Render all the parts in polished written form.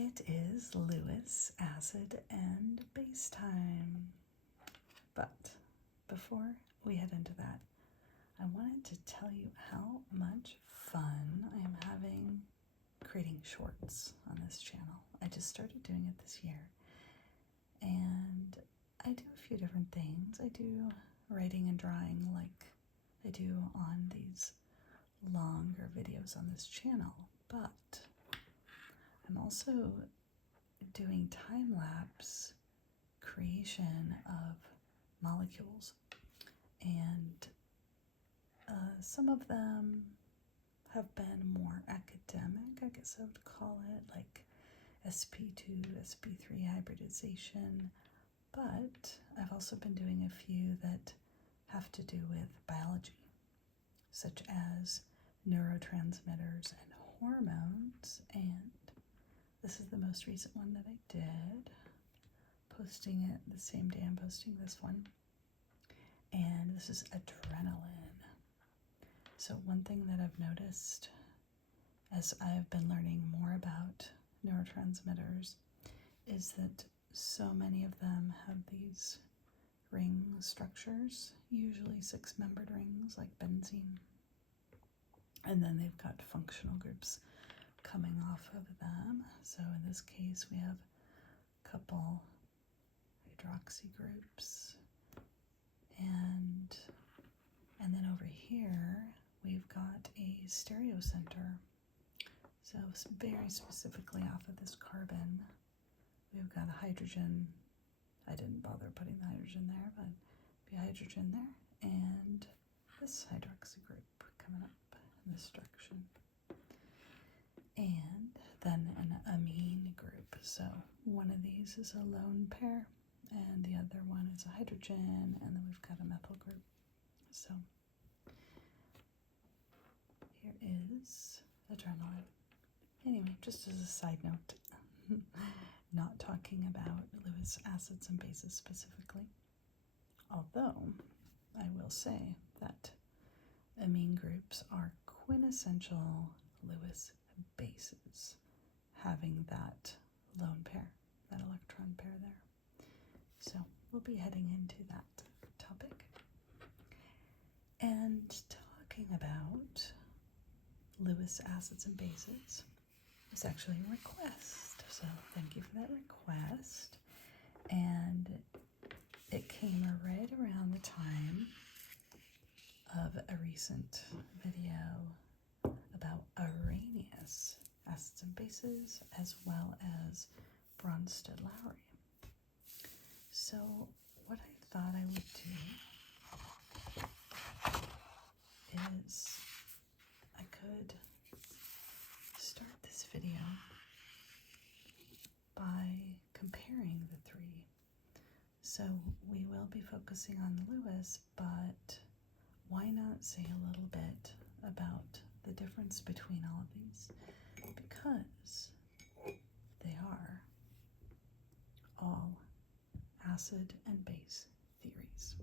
It is Lewis acid and base time. But before we head into that, I wanted to tell you how much fun I am having creating shorts on this channel. I just started doing it this year, and I do a few different things. I do writing and drawing like I do on these longer videos on this channel, but I'm also doing time-lapse creation of molecules, and some of them have been more academic, I guess I would call it, like sp2, sp3 hybridization, but I've also been doing a few that have to do with biology, such as neurotransmitters and hormones, and this is the most recent one that I did, posting it the same day I'm posting this one, and this is adrenaline. So one thing that I've noticed as I've been learning more about neurotransmitters is that so many of them have these ring structures, usually 6-membered rings like benzene, and then they've got functional groups coming off of them. So in this case we have a couple hydroxy groups, and then over here we've got a stereocenter. So very specifically off of this carbon we've got a hydrogen. I didn't bother putting the hydrogen there, but be a hydrogen there, and this hydroxy group coming up in this direction, and then an amine group. So one of these is a lone pair, and the other one is a hydrogen, and then we've got a methyl group. So here is adrenaline. Anyway, just as a side note, not talking about Lewis acids and bases specifically, although I will say that amine groups are quintessential Lewis bases, having that lone pair, that electron pair there. So we'll be heading into that topic and talking about Lewis acids and bases. It's actually a request, so thank you for that request. And it came right around the time of a recent video about Arrhenius acids and bases, as well as Bronsted-Lowry. So what I thought I would do is I could start this video by comparing the three. So we will be focusing on the Lewis, but why not say a little bit about the difference between all of these, because they are all acid and base theories.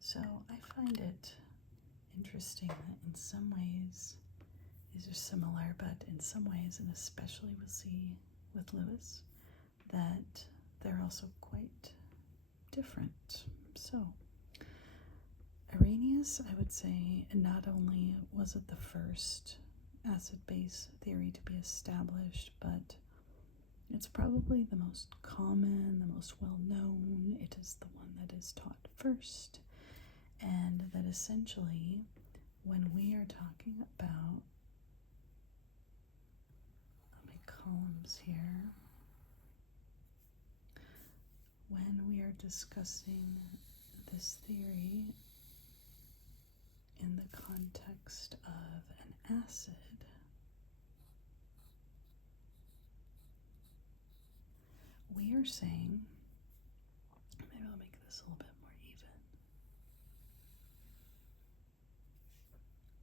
So I find it interesting that in some ways these are similar, but in some ways, and especially we'll see with Lewis, that they're also quite different. So Arrhenius, I would say, not only was it the first acid-base theory to be established, but it's probably the most common, the most well-known. It is the one that is taught first, and that essentially when we are talking about, my columns here, when we are discussing this theory in the context of an acid, we are saying, maybe I'll make this a little bit more even.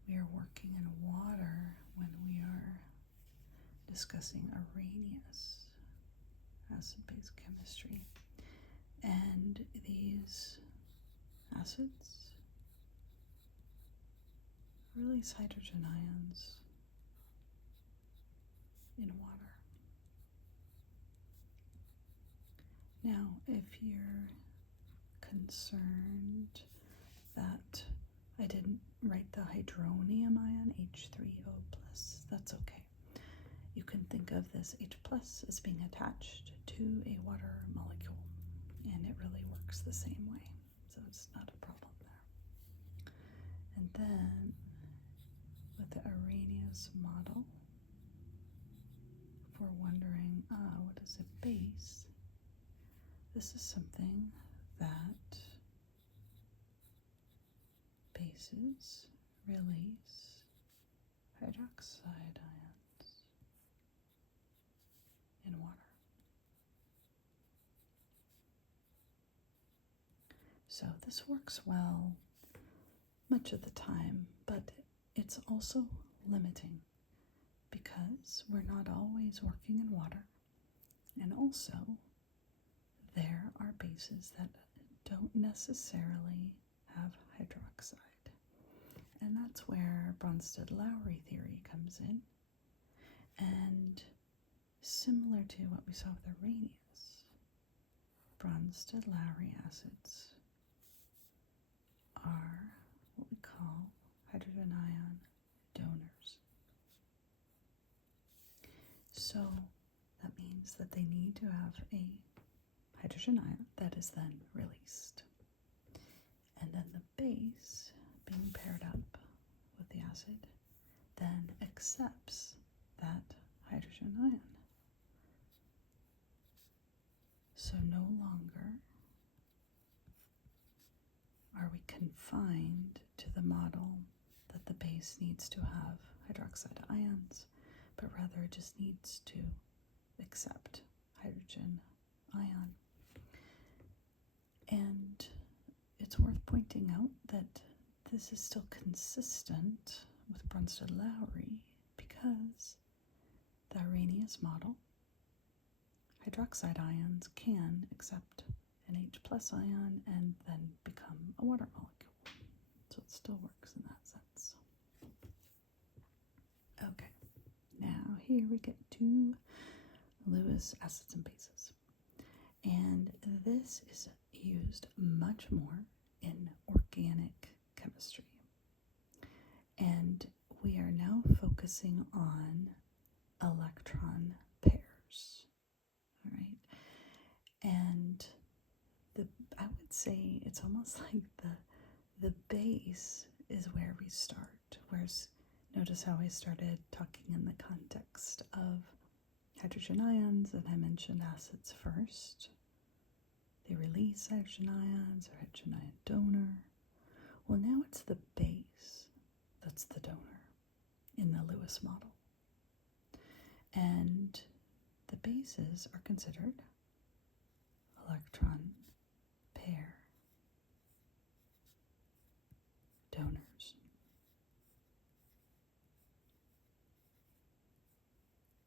We are working in water when we are discussing Arrhenius acid-base chemistry, and these acids release hydrogen ions in water. Now, if you're concerned that I didn't write the hydronium ion, H3O+, that's okay. You can think of this H+ as being attached to a water molecule, and it really works the same way, so it's not a problem there. And then with the Arrhenius model, if we're wondering, what is a base? This is something that bases release hydroxide ions in water. So this works well much of the time, but it's also limiting because we're not always working in water, and also there are bases that don't necessarily have hydroxide. And that's where Bronsted-Lowry theory comes in. And similar to what we saw with Arrhenius, Bronsted-Lowry acids are what we call hydrogen ion donors. So that means that they need to have a hydrogen ion that is then released. And then the base, being paired up with the acid, then accepts that hydrogen ion. So no longer are we confined to the model that the base needs to have hydroxide ions, but rather it just needs to accept hydrogen ion. And it's worth pointing out that this is still consistent with Bronsted-Lowry because the Arrhenius model, hydroxide ions can accept an H+ ion and then become a water molecule. So it still works in that sense. Okay, now here we get to Lewis acids and bases. And this is used much more in organic chemistry. And we are now focusing on electron pairs. All right. And I would say it's almost like the base is where we start. Whereas notice how I started talking in the context of hydrogen ions, and I mentioned acids first. They release hydrogen ions or hydrogen ion donor. Well, now it's the base that's the donor in the Lewis model. And the bases are considered electron pair donors.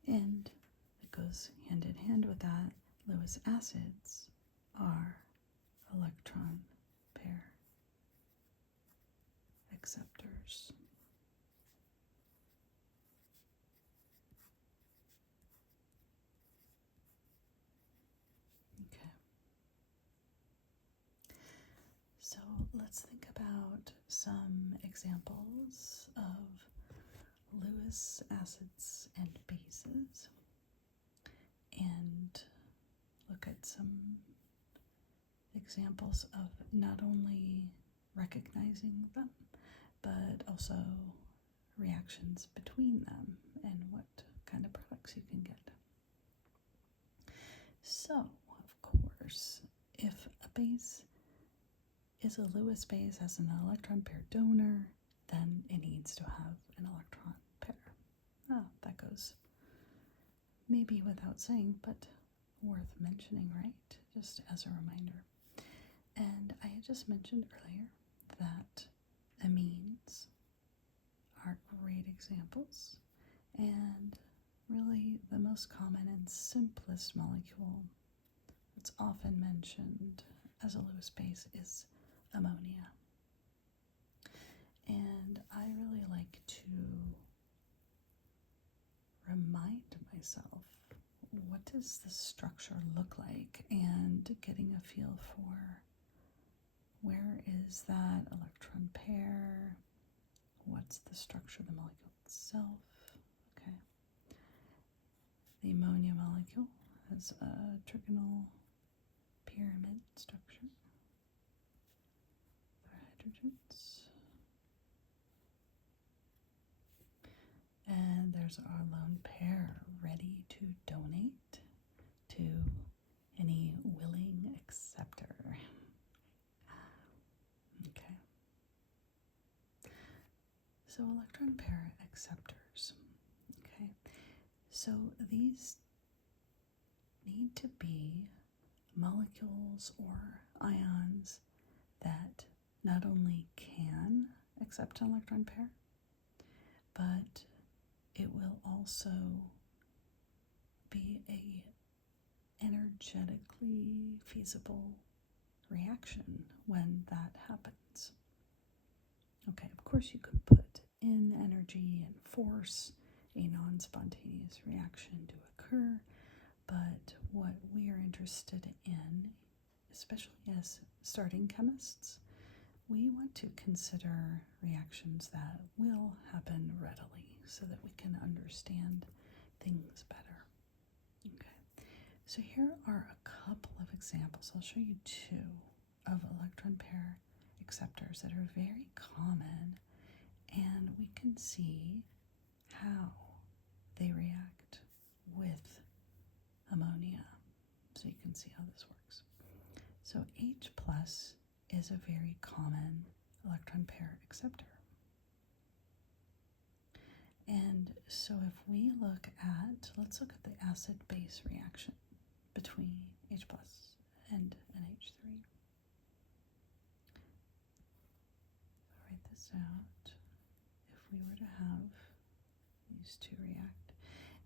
And it goes hand in hand with that. Lewis acids are electron pair acceptors. Okay. So let's think about some examples of Lewis acids and bases and look at some examples of not only recognizing them, but also reactions between them and what kind of products you can get. So, of course, if a base is a Lewis base as an electron pair donor, then it needs to have an electron pair. That goes maybe without saying, but worth mentioning, right? Just as a reminder. And I had just mentioned earlier that amines are great examples, and really the most common and simplest molecule that's often mentioned as a Lewis base is ammonia. And I really like to remind myself, what does the structure look like, and getting a feel for where is that electron pair, what's the structure of the molecule itself. Okay. The ammonia molecule has a trigonal pyramid structure. For hydrogens. And there's our lone pair ready to donate to any willing acceptor. Okay. So electron pair acceptors. Okay. So these need to be molecules or ions that not only can accept an electron pair, but it will also be a energetically feasible reaction when that happens. Okay, of course you could put in energy and force a non-spontaneous reaction to occur, but what we are interested in, especially as starting chemists, we want to consider reactions that will happen readily so that we can understand things better. Okay, so here are a couple of examples. I'll show you two of electron pair acceptors that are very common, and we can see how they react with ammonia. So you can see how this works. So H plus is a very common electron pair acceptor. And so if we let's look at the acid-base reaction between H plus and an H3. I'll write this out. If we were to have these two react,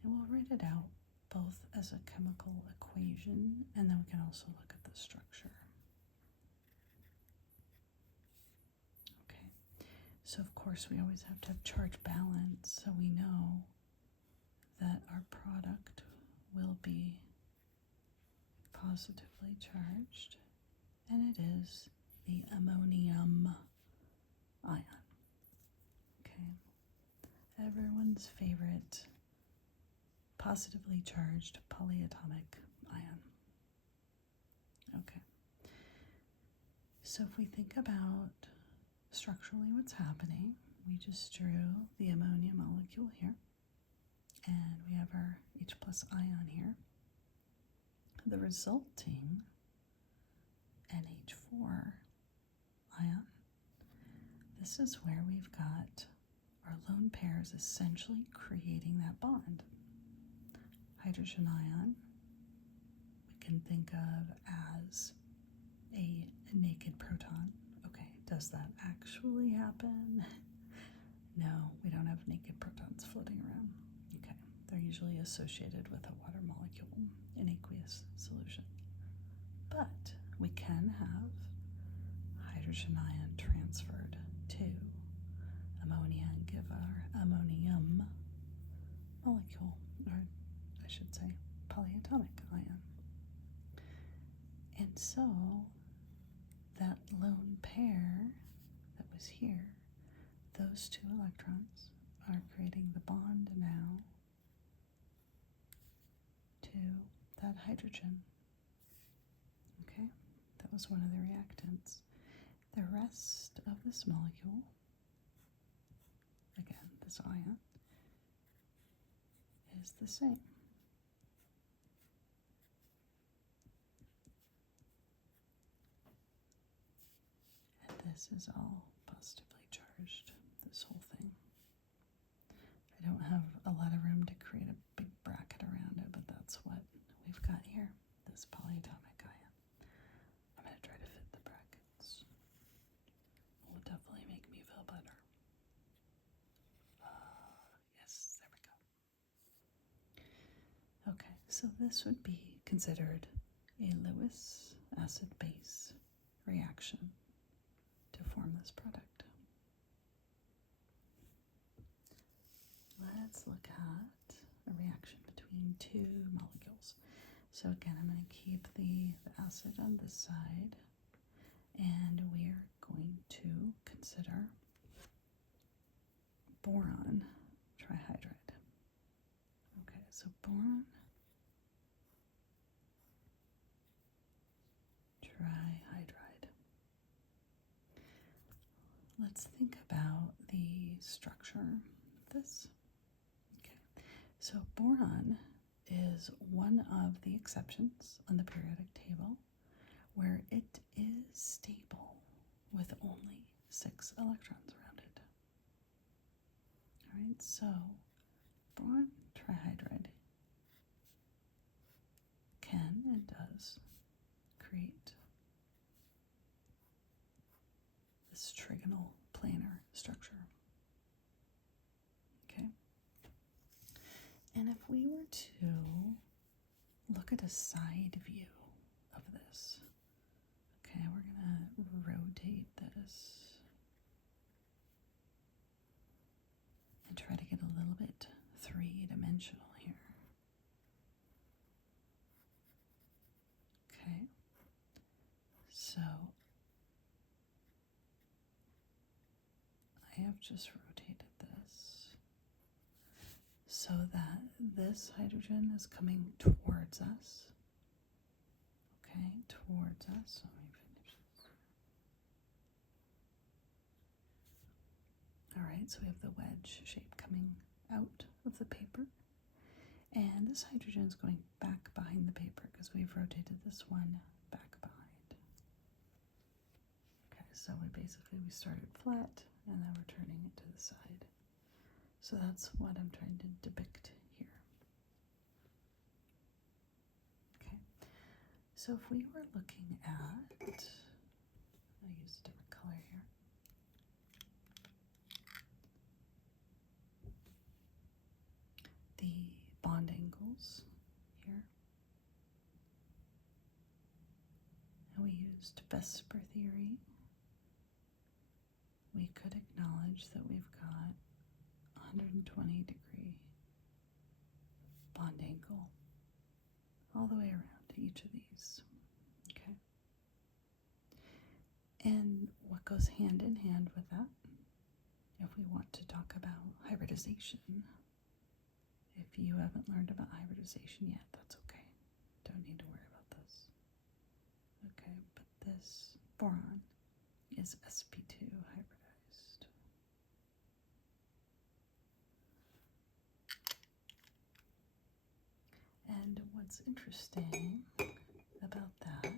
and we'll write it out both as a chemical equation, and then we can also look at the structure. So of course we always have to have charge balance, so we know that our product will be positively charged, and it is the ammonium ion. Okay, everyone's favorite positively charged polyatomic ion. Okay, so if we think about structurally what's happening, we just drew the ammonia molecule here, and we have our H plus ion here. The resulting NH4 ion, this is where we've got our lone pairs essentially creating that bond. Hydrogen ion, we can think of as a naked proton. Okay, does that actually happen? No, we don't have naked protons floating around. Okay, they're usually associated with a water molecule in aqueous solution. But we can have hydrogen ion transferred to ammonia and give our ammonium molecule, or I should say polyatomic ion. And so that lone pair that was here, those two electrons are creating the bond now to that hydrogen. Okay, that was one of the reactants. The rest of this molecule, again, this ion, is the same. And this is all positively charged, this whole thing. I don't have a lot of room to create a big bracket around it, but that's what we've got here, this polyatomic ion. I'm going to try to fit the brackets. It will definitely make me feel better. Yes, there we go. Okay, so this would be considered a Lewis acid-base reaction to form this product. Let's look at a reaction between between two molecules. So again, I'm going to keep the acid on this side, and we're going to consider boron trihydride. Okay, so boron trihydride. Let's think about the structure of this. Okay, so boron is one of the exceptions on the periodic table where it is stable with only 6 electrons around it. All right, so boron trihydride can and does create this trigonal planar structure. Okay, and if we were to look at a side view of this, okay, we're going to rotate this and try to get a little bit three-dimensional here. Okay, so I have just rotated this so that this hydrogen is coming towards us. Okay, towards us. Let me finish this. All right, so we have the wedge shape coming out of the paper. And this hydrogen is going back behind the paper because we've rotated this one back behind. Okay, so we started flat and then we're turning it to the side. So that's what I'm trying to depict here. Okay, so if we were looking at, I use a different color here. The bond angles here. And we used Vesper theory. We could acknowledge that we've got 120 degree bond angle all the way around to each of these. Okay. And what goes hand in hand with that, if we want to talk about hybridization, if you haven't learned about hybridization yet, that's okay. Don't need to worry about this. Okay, but this boron is sp2 hybridized. And what's interesting about that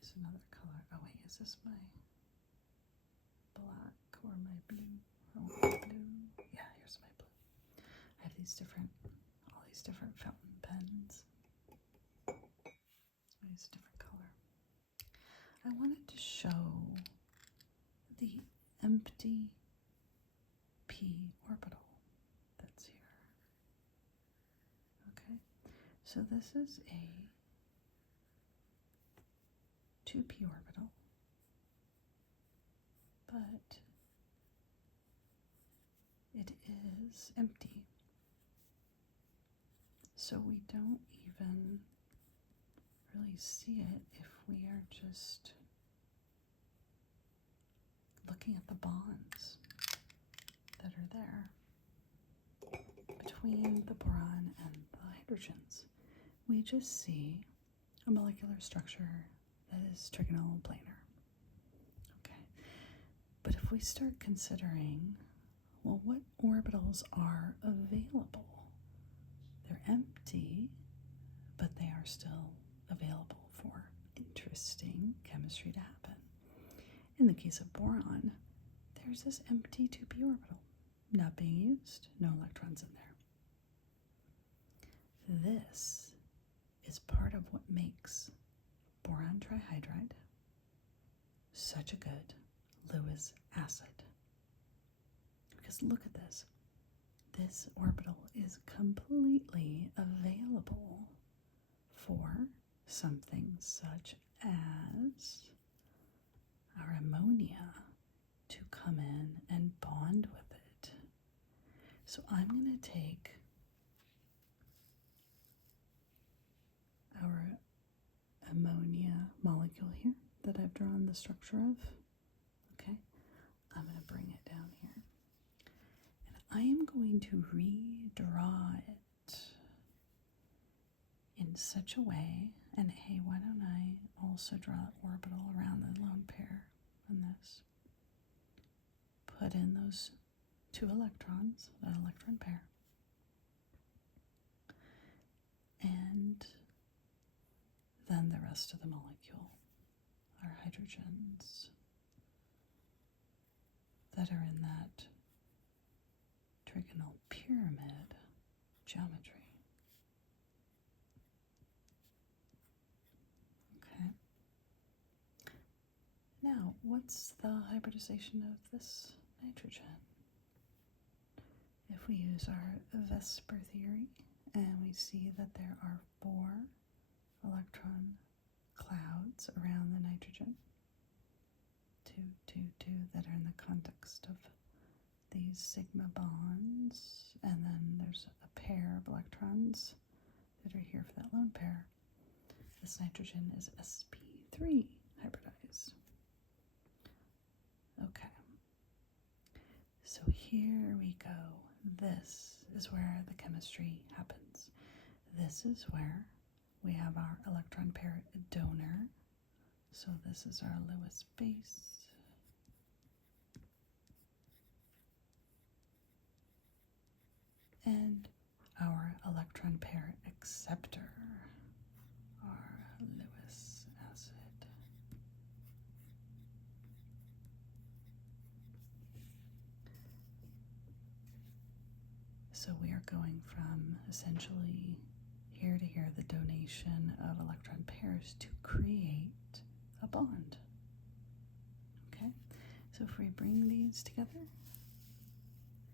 is another color. Oh wait, is this my black or my blue? Oh, blue. Yeah, here's my blue. I have all these different fountain pens. Nice different color. I wanted to show the empty p orbital that's here. Okay, so this is a 2p orbital, but it is empty. So we don't even really see it if we are just looking at the bonds that are there between the boron and the hydrogens. We just see a molecular structure that is trigonal and planar. Okay, but if we start considering, well, what orbitals are available? They're empty, but they are still available for interesting chemistry to happen. In the case of boron, there's this empty 2p orbital, not being used, no electrons in there. This is part of what makes boron trihydride such a good Lewis acid. Because look at this. This orbital is completely available for something such as our ammonia to come in and bond with it. So I'm going to take our ammonia molecule here that I've drawn the structure of. Okay, I'm going to bring it down here. And I am going to redraw it in such a way, and hey, why don't I also draw an orbital around the lone pair on this. Put in those 2 electrons, that electron pair. And then the rest of the molecule are hydrogens that are in that trigonal pyramid geometry. Okay. Now, what's the hybridization of this nitrogen? If we use our Vesper theory and we see that there are 4 electron clouds around the nitrogen, 2, 2, 2 that are in the context of these sigma bonds, and then there's a pair of electrons that are here for that lone pair. This nitrogen is sp3 hybridized. Okay, so here we go. This is where the chemistry happens. This is where we have our electron pair donor. So this is our Lewis base. And our electron pair acceptor, our Lewis acid. So we are going from essentially here to here, the donation of electron pairs to create a bond. Okay, so if we bring these together,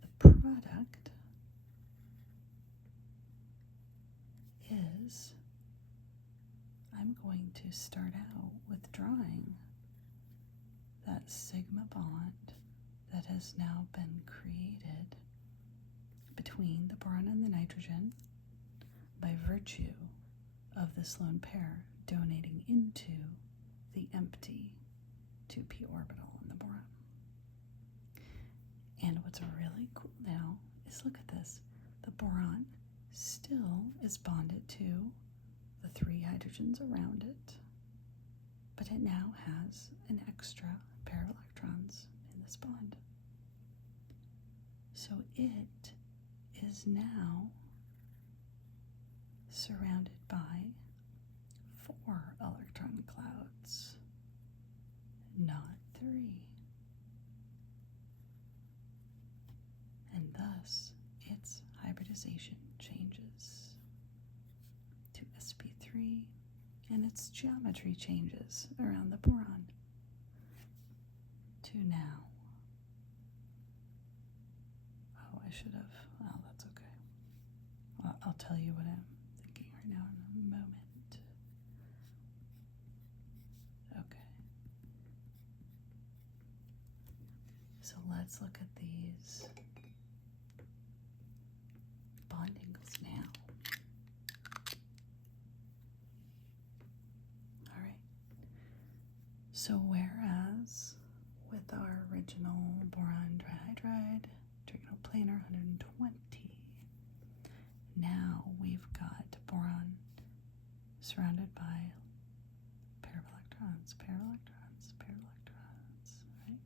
the product is, I'm going to start out with drawing that sigma bond that has now been created between the boron and the nitrogen by virtue of this lone pair donating into the empty 2p orbital in the boron. And what's really cool now is look at this. The boron still is bonded to the 3 hydrogens around it, but it now has an extra pair of electrons in this bond. So it is now surrounded by 4 electron clouds, not 3. And thus, its hybridization changes to sp3, and its geometry changes around the boron to now. Oh, I should have. Oh, that's okay. I'll tell you what I'm thinking right now in a moment. Okay. So let's look at these bond angles now. All right. So whereas with our original boron trihydride, trigonal planar 120, now we've got boron surrounded by pair of electrons, pair of electrons, pair of electrons, right?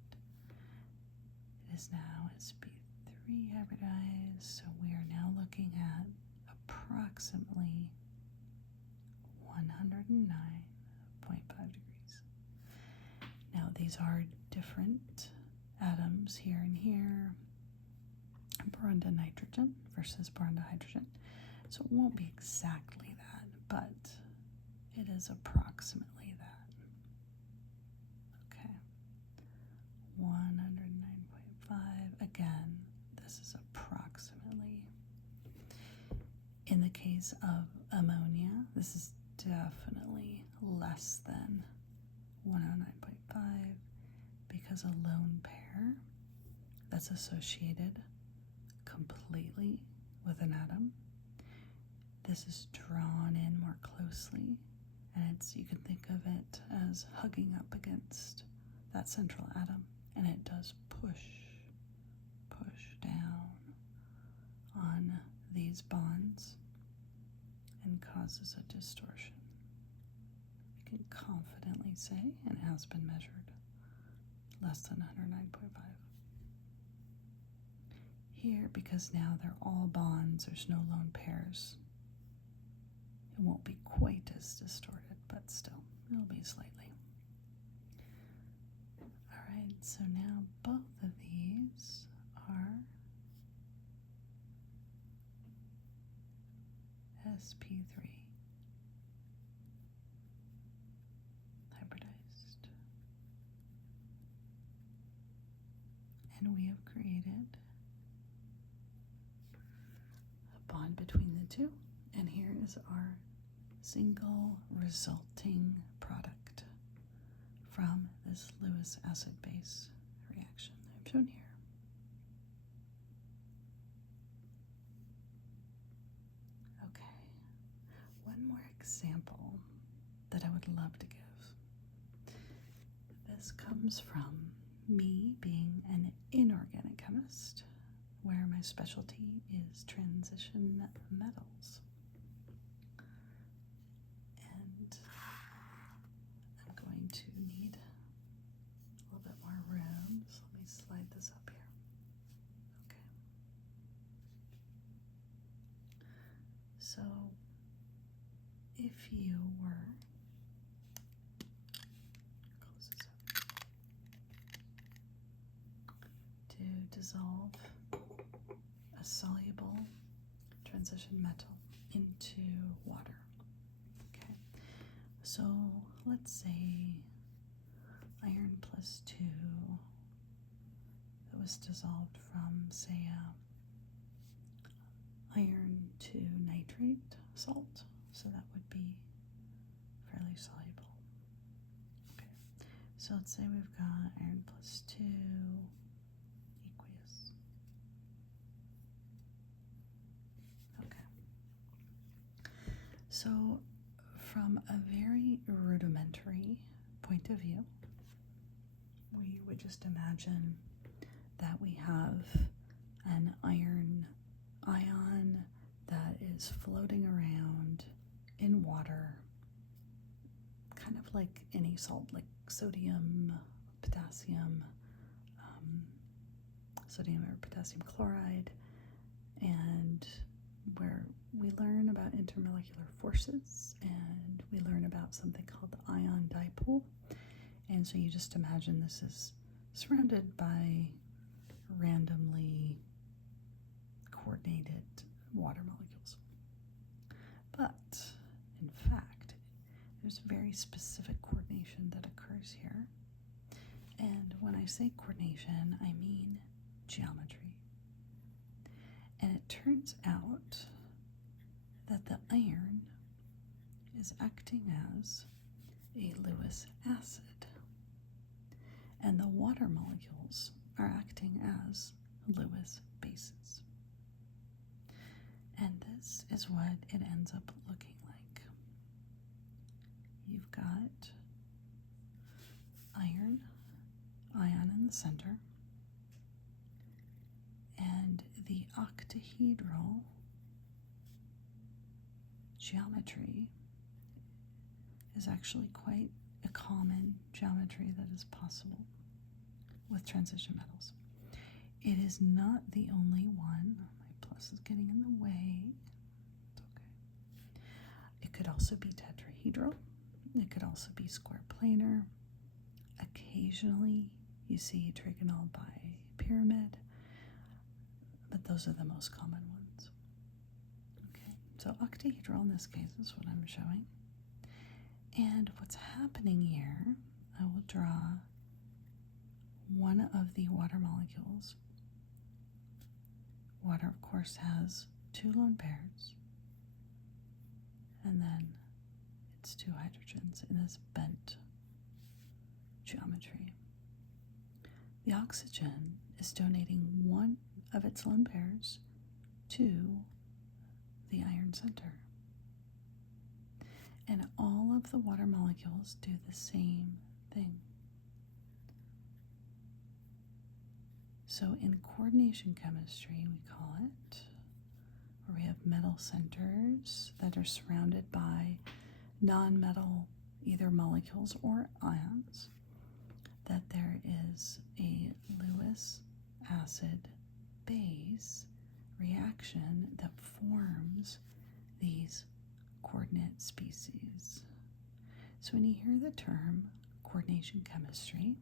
It is now sp3 hybridized, so we are now looking at approximately 109.5 degrees. Now these are different atoms here and here, boron to nitrogen versus boron to hydrogen. So it won't be exactly that, but it is approximately that. Okay. 109.5. Again, this is approximately. In the case of ammonia, this is definitely less than 109.5 because a lone pair that's associated completely with an atom. This is drawn in more closely, and you can think of it as hugging up against that central atom, and it does push down on these bonds and causes a distortion. I can confidently say, and has been measured, less than 109.5. Here, because now they're all bonds, there's no lone pairs, it won't be quite as distorted, but still, it'll be slightly. Alright, so now both of these are sp3 hybridized. And we have created a bond between the two. And here is our single resulting product from this Lewis acid base reaction that I've shown here. Okay, one more example that I would love to give. This comes from me being an inorganic chemist, where my specialty is transition metals. And I'm going to need a little bit more room, so let me slide this up here. Okay. So if you were, close this up, to dissolve a soluble transition metal into water. Okay, so let's say iron plus 2 that was dissolved from, say, iron to nitrate salt, so that would be fairly soluble. Okay, so let's say we've got iron plus 2 aqueous. Okay, so from a very rudimentary point of view, we would just imagine that we have an iron ion that is floating around in water, kind of like any salt, like sodium, potassium, sodium or potassium chloride, and where we learn about intermolecular forces, and we learn about something called the ion dipole. And so you just imagine this is surrounded by randomly coordinated water molecules. But in fact, there's very specific coordination that occurs here. And when I say coordination, I mean geometry. And it turns out that the iron is acting as a Lewis acid, and the water molecules are acting as Lewis bases. And this is what it ends up looking like. You've got iron, ion in the center, and the octahedral geometry is actually quite a common geometry that is possible with transition metals. It is not the only one. My plus is getting in the way. It's okay. It could also be tetrahedral. It could also be square planar. Occasionally you see trigonal bipyramid, but those are the most common ones. Okay, so octahedral in this case is what I'm showing. And what's happening here, I will draw one of the water molecules. Water, of course, has 2 lone pairs, and then it's 2 hydrogens in this bent geometry. The oxygen is donating one of its lone pairs to the iron center. And all of the water molecules do the same thing. So in coordination chemistry, we call it, where we have metal centers that are surrounded by non-metal either molecules or ions, that there is a Lewis acid base reaction that forms these coordinate species. So when you hear the term coordination chemistry,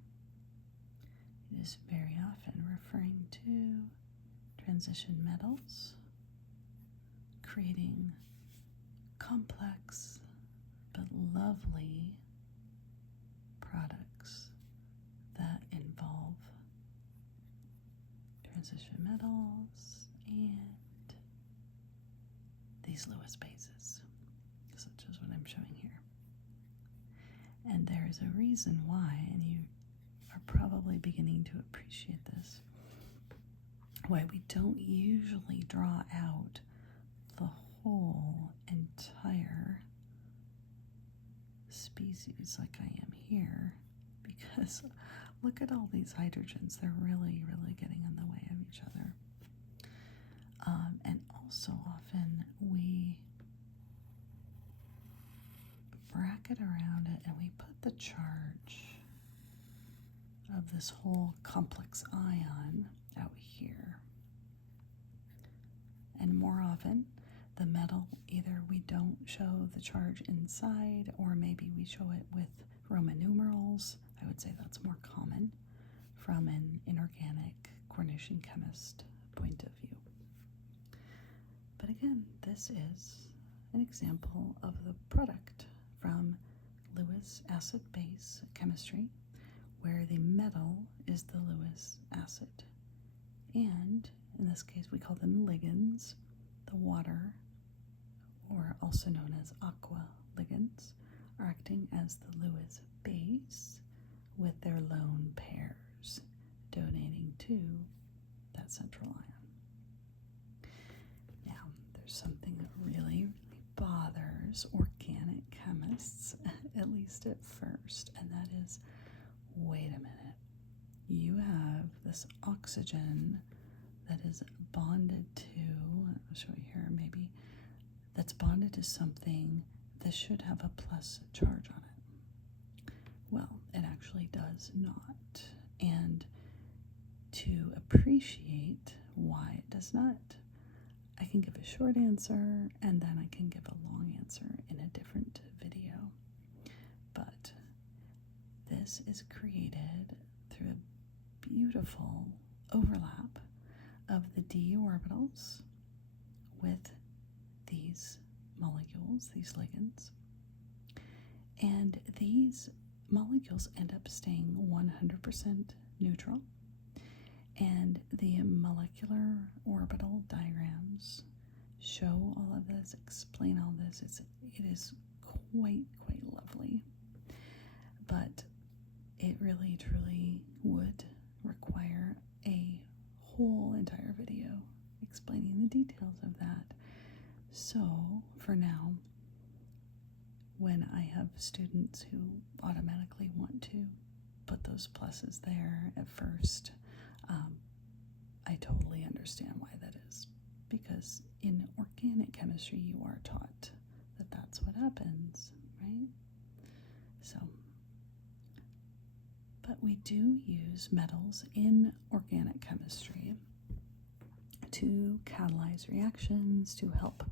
it is very often referring to transition metals, creating complex but lovely products that involve transition metals and these Lewis bases, such as what I'm showing here. And there is a reason why, and you are probably beginning to appreciate this, why we don't usually draw out the whole entire species like I am here, because look at all these hydrogens. They're really, really getting in the way of each other. And also often we bracket around it and we put the charge of this whole complex ion out here. And more often, the metal, either we don't show the charge inside, or maybe we show it with Roman numerals. I would say that's more common from an inorganic coordination chemist point of view. But again, this is an example of the product from Lewis acid-base chemistry, where the metal is the Lewis acid. And in this case, we call them ligands. The water, or also known as aqua ligands, are acting as the Lewis base with their lone pairs, donating to that central ion. Now, there's something that really bothers organic chemists, at least at first, and that is, wait a minute, you have this oxygen that is bonded to, I'll show you here maybe, that's bonded to something that should have a plus charge on it. Well, it actually does not. And to appreciate why it does not, I can give a short answer and then I can give a long answer in a different video. But this is created through a beautiful overlap of the d orbitals with these molecules, these ligands. And these molecules end up staying 100% neutral. And the molecular orbital diagrams show all of this, explain all this. It is quite lovely. But it really, truly would require a whole entire video explaining the details of that. So for now, when I have students who automatically want to put those pluses there at first, I totally understand why that is, because in organic chemistry you are taught that that's what happens, right? So, but we do use metals in organic chemistry to catalyze reactions, to help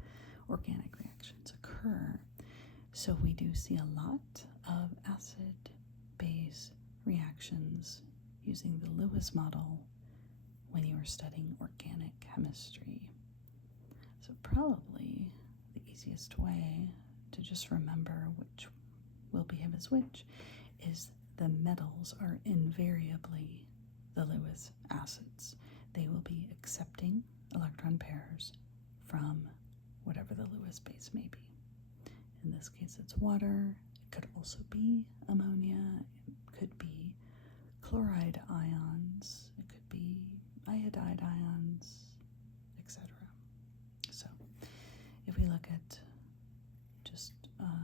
organic reactions occur. So we do see a lot of acid-base reactions using the Lewis model when you are studying organic chemistry. So probably the easiest way to just remember which will behave as which is the metals are invariably the Lewis acids. They will be accepting electron pairs from whatever the Lewis base may be. In this case, it's water. It could also be ammonia. It could be chloride ions. It could be iodide ions, etc. So if we look at just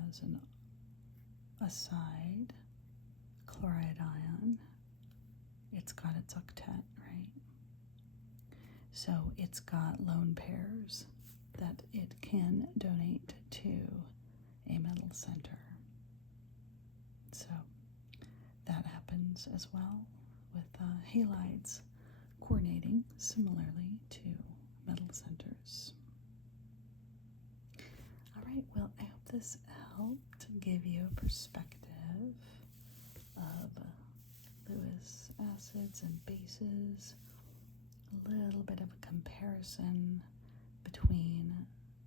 as an aside, chloride ion, it's got its octet, right? So it's got lone pairs that it can donate to a metal center. So that happens as well with halides coordinating similarly to metal centers. All right, well, I hope this helped give you a perspective of Lewis acids and bases, a little bit of a comparison between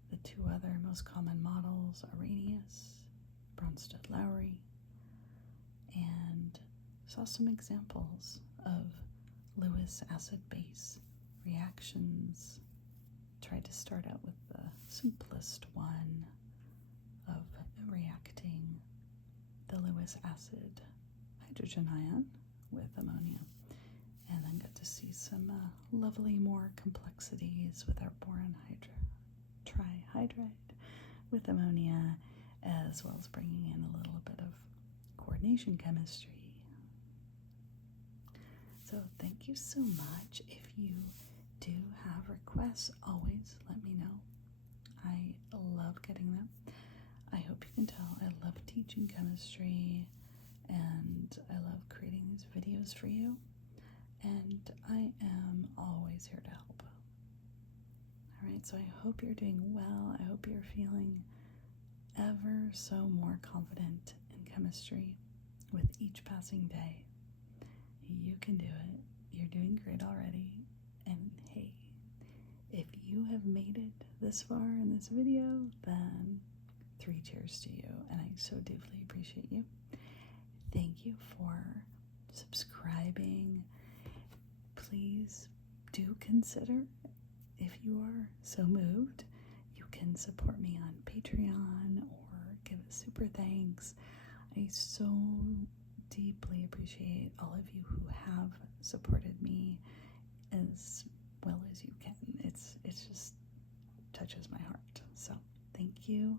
the two other most common models, Arrhenius, Bronsted-Lowry, and saw some examples of Lewis acid-base reactions. Tried to start out with the simplest one of reacting the Lewis acid hydrogen ion with ammonia, and then got to see some lovely more complexities with our boron trihydride with ammonia, as well as bringing in a little bit of coordination chemistry. So thank you so much. If you do have requests, always let me know. I love getting them. I hope you can tell I love teaching chemistry, and I love creating these videos for you, and I am always here to help. All right, so I hope you're doing well. I hope you're feeling ever so more confident in chemistry with each passing day. You can do it. You're doing great already. And hey, if you have made it this far in this video, then 3 cheers to you, and I so deeply appreciate you. Thank you for subscribing. Please do consider, if you are so moved, you can support me on Patreon or give a super thanks. I so deeply appreciate all of you who have supported me as well as you can. It's just touches my heart. So thank you.